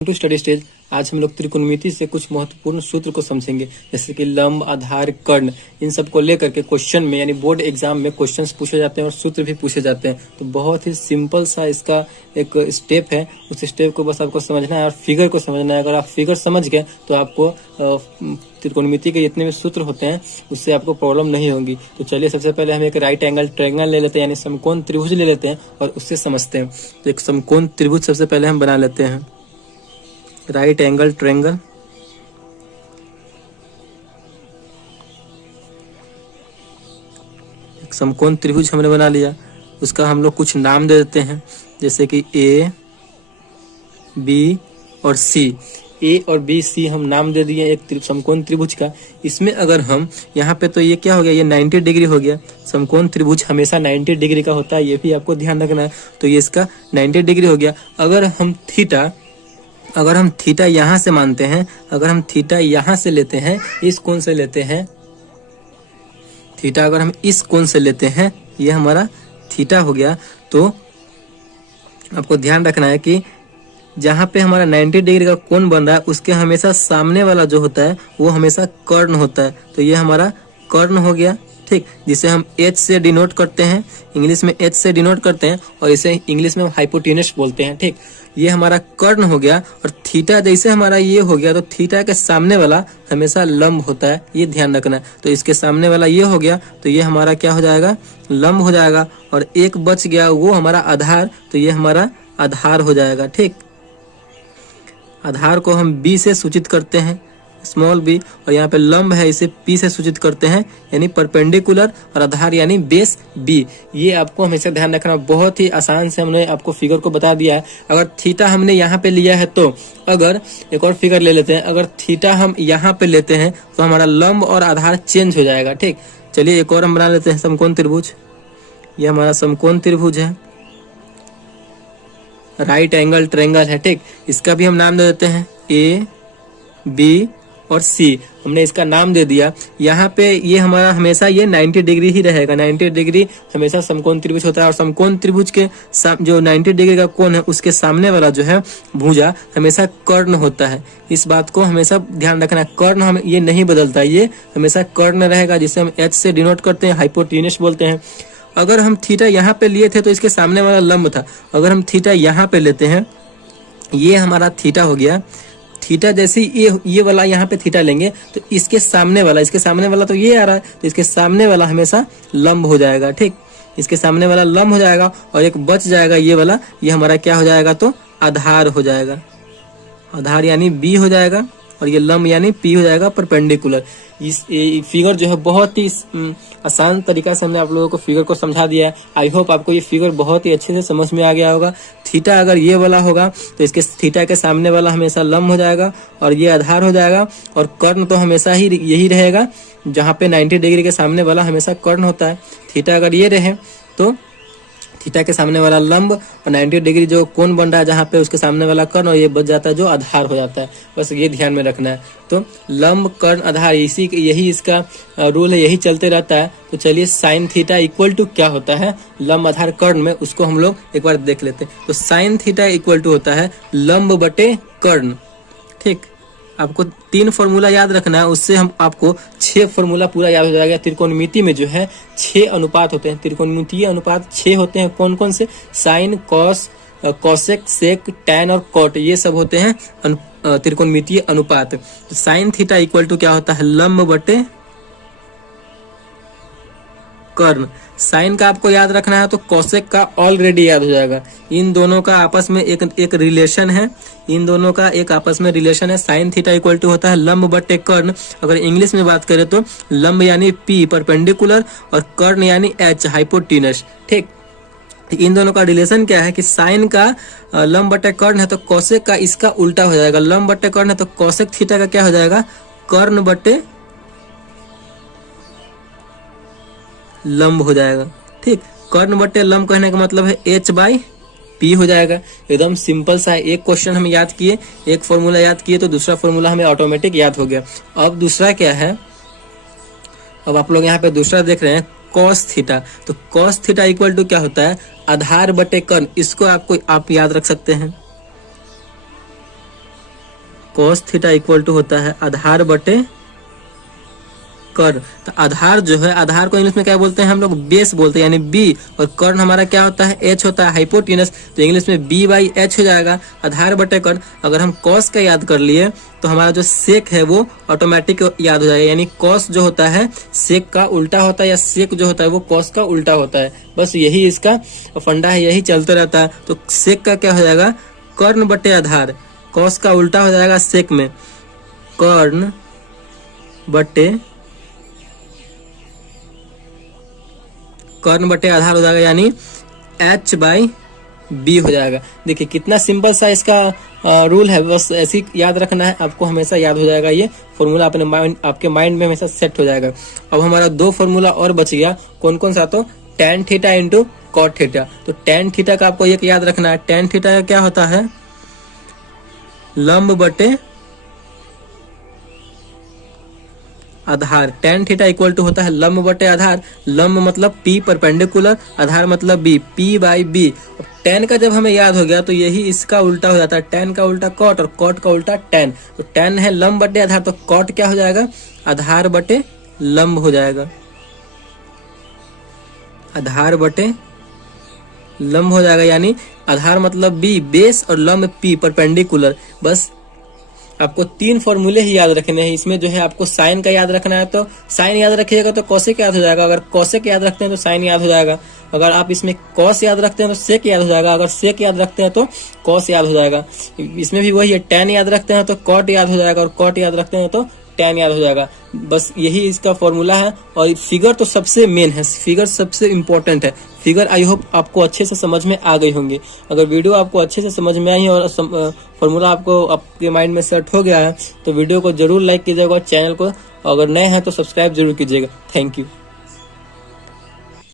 To study stage. आज हम लोग त्रिकोणमिति से कुछ महत्वपूर्ण सूत्र को समझेंगे, जैसे कि लंब, आधार, कर्ण, इन सब को लेकर के क्वेश्चन में यानी बोर्ड एग्जाम में क्वेश्चंस पूछे जाते हैं और सूत्र भी पूछे जाते हैं। तो बहुत ही सिंपल सा इसका एक स्टेप है, उस स्टेप को बस आपको समझना है और फिगर को समझना है। अगर आप फिगर समझ गए तो आपको त्रिकोणमिति के जितने भी सूत्र होते हैं उससे आपको प्रॉब्लम नहीं होगी। तो चलिए सबसे पहले हम एक राइट एंगल ट्रायंगल ले लेते हैं, यानी समकोण त्रिभुज ले लेते हैं और उससे समझते हैं। तो एक समकोण त्रिभुज सबसे पहले हम बना लेते हैं, राइट एंगल ट्रायंगल। एक समकोण त्रिभुज हमने बना लिया, उसका हम लोग कुछ नाम दे देते हैं, जैसे कि ए, बी और सी। ए और बी, सी हम नाम दे दिए एक समकोण त्रिभुज का। इसमें अगर हम यहाँ पे, तो ये क्या हो गया, ये 90 डिग्री हो गया। समकोण त्रिभुज हमेशा 90 डिग्री का होता है, ये भी आपको ध्यान रखना है। तो ये इसका 90 डिग्री हो गया। अगर हम थीटा यहाँ से मानते हैं, अगर हम थीटा यहाँ से लेते हैं, इस कोण से लेते हैं, थीटा अगर हम इस कोण से लेते हैं, ये हमारा थीटा हो गया। तो आपको ध्यान रखना है कि जहाँ पे हमारा 90 डिग्री का कोण बन रहा है उसके हमेशा सामने वाला जो होता है वो हमेशा कर्ण होता है। तो ये हमारा कर्ण हो गया, ठीक, जिसे हम H से डिनोट करते हैं, इंग्लिश में H से डिनोट करते हैं और इसे इंग्लिश में हाइपोटेनस बोलते हैं, ठीक। ये हमारा कर्ण हो गया। और थीटा जैसे हमारा ये हो गया, तो थीटा के सामने वाला हमेशा लंब होता है, ये ध्यान रखना है। तो इसके सामने वाला ये हो गया, तो ये हमारा क्या हो जाएगा, लंब हो जाएगा। और एक बच गया, वो हमारा आधार, तो ये हमारा आधार हो जाएगा, ठीक। आधार को हम बी से सूचित करते हैं, स्मॉल बी, और यहाँ पे लंब है, इसे पी से सूचित करते हैं, यानी परपेंडिकुलर, और आधार यानी बेस बी। ये आपको हमेशा ध्यान रखना। बहुत ही आसान से हमने आपको फिगर को बता दिया है। अगर थीटा हमने यहाँ पे लिया है, तो अगर एक और फिगर ले लेते हैं, अगर थीटा हम यहाँ पे लेते हैं तो हमारा लंब और आधार चेंज हो जाएगा, ठीक। चलिए एक और हम बना लेते हैं समकोण त्रिभुज। ये हमारा समकोण त्रिभुज है, राइट एंगल ट्रायंगल है, ठीक। इसका भी हम नाम दे देते हैं ए, बी और सी। हमने इसका नाम दे दिया। यहाँ पे ये हमारा हमेशा ये 90 डिग्री ही रहेगा। 90 डिग्री हमेशा समकोण त्रिभुज होता है। और समकोण त्रिभुज के जो 90 डिग्री का कोण है उसके सामने वाला जो है भुजा हमेशा कर्ण होता है। इस बात को हमेशा ध्यान रखना। कर्ण हम ये नहीं बदलता, ये हमेशा कर्ण रहेगा, जिसे हम H से डिनोट करते हैं, हाइपोटेनस बोलते हैं। अगर हम थीटा यहाँ पे लिए थे तो इसके सामने वाला लंब था। अगर हम थीटा यहाँ पे लेते हैं, ये हमारा थीटा हो गया। थीटा जैसे ये वाला यहाँ पे थीटा लेंगे तो इसके सामने वाला तो ये आ रहा है, तो इसके सामने वाला हमेशा लंब हो जाएगा, ठीक। इसके सामने वाला लंब हो जाएगा और एक बच जाएगा ये वाला, ये हमारा क्या हो जाएगा, तो आधार हो जाएगा। आधार यानी बी हो जाएगा और ये लंब यानी पी हो जाएगा, परपेंडिकुलर। इस फिगर जो है बहुत ही आसान तरीका से हमने आप लोगों को फिगर को समझा दिया है। आई होप आपको ये फिगर बहुत ही अच्छे से समझ में आ गया होगा। थीटा अगर ये वाला होगा तो इसके थीटा के सामने वाला हमेशा लंब हो जाएगा और ये आधार हो जाएगा। और कर्ण तो हमेशा ही यही रहेगा, जहाँ पे 90 डिग्री के सामने वाला हमेशा कर्ण होता है। थीटा अगर ये रहे तो थीटा के सामने वाला लंब और 90 डिग्री जो कोण बन रहा है जहाँ पे, उसके सामने वाला कर्ण, और ये बच जाता है जो आधार हो जाता है। बस ये ध्यान में रखना है। तो लंब, कर्ण, आधार, यही इसका रूल है, यही चलते रहता है। तो चलिए साइन थीटा इक्वल टू क्या होता है लंब, आधार, कर्ण में, उसको हम लोग एक बार देख लेते हैं। तो साइन थीटा इक्वल टू होता है लंब बटे कर्ण, ठीक। आपको 3 फॉर्मूला याद रखना है, उससे हम आपको 6 फॉर्मूला पूरा याद हो जाएगा। त्रिकोणमिति में जो है 6 अनुपात होते हैं, त्रिकोणमितीय अनुपात 6 होते हैं। कौन कौन से? साइन, कॉस, कॉसेक, सेक, टैन और कॉट, ये सब होते हैं त्रिकोणमितीय अनुपात। तो साइन थीटा इक्वल टू क्या होता है, लंब बटे कर्ण। साइन का आपको याद रखना है तो कॉसेक का ऑलरेडी याद हो जाएगा। इन दोनों का आपस में एक रिलेशन है, इन दोनों का एक आपस में रिलेशन है। साइन थीटा इक्वल टू होता है लंब बटे कर्ण। अगर इंग्लिश में बात करें तो लंब यानी पी, परपेंडिकुलर, और कर्ण यानी एच, हाइपोटेनस, ठीक। इन दोनों का रिलेशन क्या है कि साइन का लंब बटे कर्ण है तो कॉसेक का इसका उल्टा हो जाएगा। लंब बटे कर्ण है तो कॉसेक थीटा का क्या हो जाएगा, कर्ण बटे लंब हो जाएगा, ठीक। कर्ण बटे लंब कहने का मतलब है H बाई P हो जाएगा। एकदम सिंपल सा है। एक क्वेश्चन हम याद किए, एक फॉर्मूला याद किए, तो दूसरा फॉर्मूला हमें ऑटोमेटिक याद हो गया। अब दूसरा क्या है, अब आप लोग यहाँ पे दूसरा देख रहे हैं कॉस थीटा। तो कॉस थीटा इक्वल टू क्या होता है, आधार बटे कर्ण। इसको आप याद रख सकते हैं। cos थीटा इक्वल टू होता है आधार बटे कर्ण। तो आधार जो है, आधार को इंग्लिश में क्या बोलते हैं हम लोग, बेस बोलते हैं, यानी बी, और कर्ण हमारा क्या होता है, एच होता है, हाइपोटेनस, तो इंग्लिश में बी बाई एच हो जाएगा, आधार बटे कर्ण। अगर हम कॉस का याद कर लिए तो हमारा जो सेक है वो ऑटोमेटिक याद हो जाएगा, यानी कॉस जो होता है सेक का उल्टा होता है, या सेक जो होता है वो कॉस का उल्टा होता है। बस यही इसका फंडा है, यही चलता रहता है। तो सेक का क्या हो जाएगा, कर्ण बटे आधार, कॉस का उल्टा हो जाएगा सेक में, कर्ण बटे कर्ण बटे आधार हो जाएगा, यानी h बाई बी हो जाएगा। देखिए कितना सिंपल सा इसका रूल है, बस ऐसे ही याद रखना है, आपको हमेशा याद हो जाएगा ये फॉर्मूला, अपने माइंड, आपके माइंड में हमेशा सेट हो जाएगा। अब हमारा दो फॉर्मूला और बच गया, कौन कौन सा, तो tan theta into cot theta. तो tan थीटा का आपको एक याद रखना है, tan थीटा का क्या होता है, लंब बटे आधार। tan थीटा इक्वल टू होता है लंब बटे आधार, लंब मतलब P परपेंडिकुलर, आधार मतलब B, P by B. tan का जब हमें याद हो गया तो यही इसका उल्टा हो जाता है, tan का उल्टा कॉट और कॉट का उल्टा tan। तो tan है लंब बटे आधार, तो कॉट क्या हो जाएगा, आधार बटे लंब हो जाएगा, आधार बटे लंब हो जाएगा, यानी आधार मतलब B बेस और लंब P परपेंडिकुलर। बस आपको तीन फॉर्मूले ही याद रखने हैं। इसमें जो है आपको साइन का याद रखना है, तो साइन याद रखिएगा तो कॉसेक याद हो जाएगा, अगर कॉसेक याद रखते हैं तो साइन याद हो जाएगा, अगर आप इसमें कॉस याद रखते हैं तो सेक याद हो जाएगा, अगर सेक याद रखते हैं तो कॉस याद हो जाएगा। इसमें भी वही है, tan याद रखते हैं तो कॉट याद हो जाएगा, और कॉट याद रखते हैं तो tan याद हो जाएगा। बस यही इसका फॉर्मूला है, और फिगर तो सबसे मेन है, फिगर सबसे इम्पोर्टेंट है। फिगर आई होप आपको अच्छे से समझ में आ गई होंगी। अगर वीडियो आपको अच्छे से समझ में आई और फॉर्मूला आपको आपके माइंड में सेट हो गया है तो वीडियो को जरूर लाइक कीजिएगा, और चैनल को अगर नए हैं तो सब्सक्राइब जरूर कीजिएगा। Thank you.